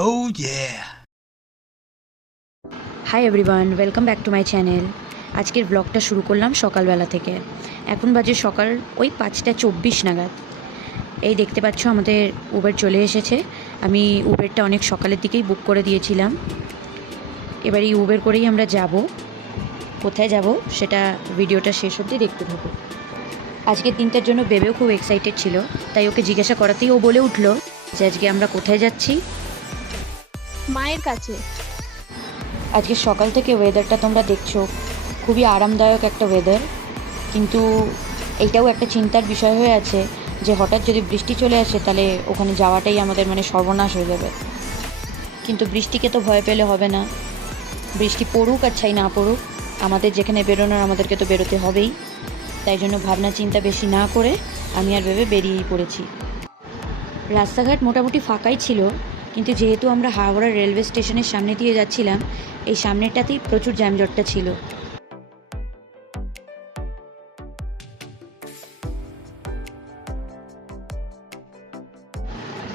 Oh yeah! Hi everyone, welcome back to my channel. আজকের ব্লগটা শুরু করলাম সকালবেলা থেকে। এখন বাজে সকাল ওই 5:24 নাগাদ। এই দেখতে পাচ্ছ আমাদের উবের চলে এসেছে। আমি উবেরটা অনেক সকালের দিকেই বুক করে দিয়েছিলাম। এবার এই উবের করেই আমরা যাব। কোথায় যাব সেটা ভিডিওটা শেষ অবধি দেখতে থাকো। আজকের দিনটার জন্য বেবেও খুব এক্সাইটেড ছিল, তাই ওকে জিজ্ঞাসা করাতেই ও বলে উঠলো যে আজকে আমরা কোথায় যাচ্ছি। মায়ের কাছে। আজকে সকাল থেকে ওয়েদারটা তোমরা দেখছো, খুবই আরামদায়ক একটা ওয়েদার, কিন্তু এইটাও একটা চিন্তার বিষয় হয়ে আছে যে হঠাৎ যদি বৃষ্টি চলে আসে তাহলে ওখানে যাওয়াটাই আমাদের সর্বনাশ হয়ে যাবে। কিন্তু বৃষ্টিকে তো ভয় পেলে হবে না, বৃষ্টি পড়ুক আর ছাই না পড়ুক, আমাদের যেখানে বেরোনোর আমাদেরকে তো বেরোতে হবেই। তাই জন্য ভাবনা চিন্তা বেশি না করে আমি আর ভেবে বেরিয়েই পড়েছি। রাস্তাঘাট মোটামুটি ফাঁকাই ছিল, কিন্তু যেহেতু আমরা হাওড়া রেলওয়ে স্টেশনের সামনে দিয়ে যাচ্ছিলাম, এই সামনেটাতেই প্রচুর জ্যামজটটা ছিল।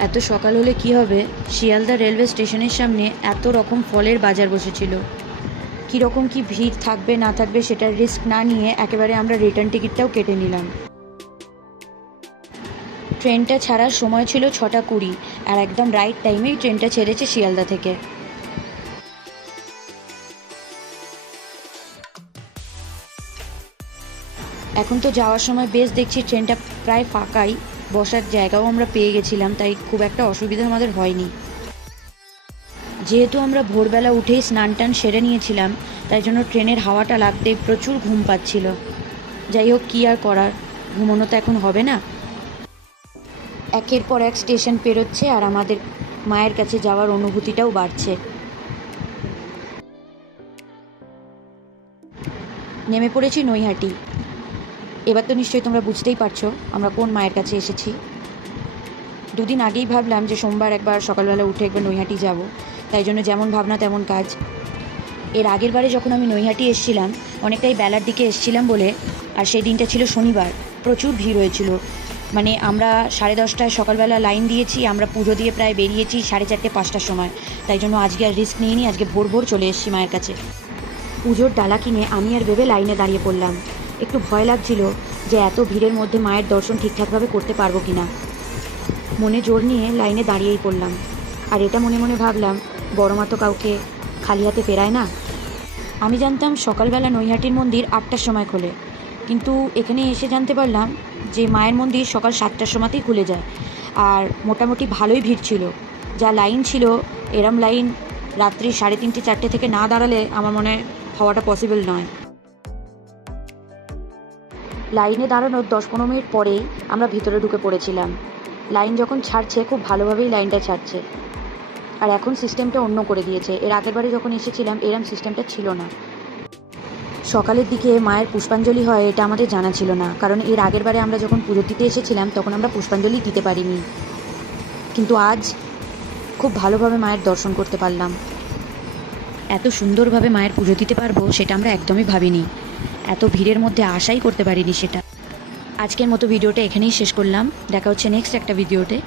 এত সকাল হলে কি হবে, শিয়ালদা রেলওয়ে স্টেশনের সামনে এত রকম ফলের বাজার বসেছিল। কীরকম কি ভিড় থাকবে না থাকবে সেটার রিস্ক না নিয়ে একেবারে আমরা রিটার্ন টিকিটটাও কেটে নিলাম। ট্রেনটা ছাড়ার সময় ছিল 6:20, আর একদম রাইট টাইমেই ট্রেনটা ছেড়েছে শিয়ালদা থেকে। এখন তো যাওয়ার সময় বেশ দেখছি ট্রেনটা প্রায় ফাঁকাই, বসার জায়গাও আমরা পেয়ে গেছিলাম, তাই খুব একটা অসুবিধা আমাদের হয়নি। যেহেতু আমরা ভোরবেলা উঠেই স্নান টান সেরে নিয়েছিলাম, তাই জন্য ট্রেনের হাওয়াটা লাগতে প্রচুর ঘুম পাচ্ছিল। যাই হোক, কী আর করার, ঘুমোনো তো এখন হবে না। একের পর এক স্টেশন পেরোচ্ছে আর আমাদের মায়ের কাছে যাওয়ার অনুভূতিটাও বাড়ছে। নেমে পড়েছি নৈহাটি। এবার তো নিশ্চয়ই তোমরা বুঝতেই পারছো আমরা কোন মায়ের কাছে এসেছি। দুদিন আগেই ভাবলাম যে সোমবার একবার সকালবেলা উঠে একবার নৈহাটি যাব, তাই জন্য যেমন ভাবনা তেমন কাজ। এর আগের বারে যখন আমি নৈহাটি এসেছিলাম অনেকটাই বেলার দিকে এসেছিলাম বলে, আর সেই দিনটা ছিল শনিবার, প্রচুর ভিড় হয়েছিল। আমরা 10:30টায় সকালবেলা লাইন দিয়েছি, আমরা পুজো দিয়ে প্রায় বেরিয়েছি 4:30-5টার সময়। তাই জন্য আজকে আর রিস্ক নিইনি, আজকে ভোর ভোর চলে এসেছি মায়ের কাছে। পুজোর ডালা কিনে আমি আর ভেবে লাইনে দাঁড়িয়ে পড়লাম। একটু ভয় লাগছিল যে এত ভিড়ের মধ্যে মায়ের দর্শন ঠিকঠাকভাবে করতে পারবো কি না। মনে জোর নিয়ে লাইনে দাঁড়িয়েই পড়লাম, আর এটা মনে মনে ভাবলাম বড় মা তো কাউকে খালি হাতে ফেরায় না। আমি জানতাম সকালবেলা নৈহাটির মন্দির 8টার সময় খোলে, কিন্তু এখানে এসে জানতে পারলাম যে মায়ের মন্দির সকাল 7টার সময়তেই খুলে যায়। আর মোটামুটি ভালোই ভিড় ছিল, যা লাইন ছিল এরম লাইন রাত্রি 3:30-4টে থেকে না দাঁড়ালে আমার মনে হওয়াটা পসিবল নয়। লাইনে দাঁড়ানোর 10-15 মিনিট পরেই আমরা ভিতরে ঢুকে পড়েছিলাম। লাইন যখন ছাড়ছে খুব ভালোভাবেই লাইনটা ছাড়ছে, আর এখন সিস্টেমটা অন্য করে দিয়েছে। এর আগের বারে যখন এসেছিলাম এরম সিস্টেমটা ছিল না। সকালের দিকে মায়ের পুষ্পাঞ্জলি হয় এটা আমাদের জানা ছিল না, কারণ এর আগের বারে আমরা যখন পুজো দিতে এসেছিলাম তখন আমরা পুষ্পাঞ্জলি দিতে পারিনি। কিন্তু আজ খুব ভালোভাবে মায়ের দর্শন করতে পারলাম। এত সুন্দরভাবে মায়ের পুজো দিতে পারবো সেটা আমরা একদমই ভাবিনি, এত ভিড়ের মধ্যে আশাই করতে পারিনি সেটা। আজকের মতো ভিডিওটা এখানেই শেষ করলাম, দেখা হচ্ছে নেক্সট একটা ভিডিওতে।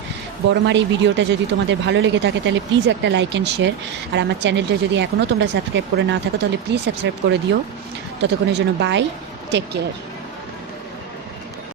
বড় মার এই ভিডিওটা যদি তোমাদের ভালো লেগে থাকে তাহলে প্লিজ একটা লাইক অ্যান্ড শেয়ার, আর আমার চ্যানেলটা যদি এখনও তোমরা সাবস্ক্রাইব করে না থাকো তাহলে প্লিজ সাবস্ক্রাইব করে দিও। ততক্ষণের জন্য বাই, টেক কেয়ার।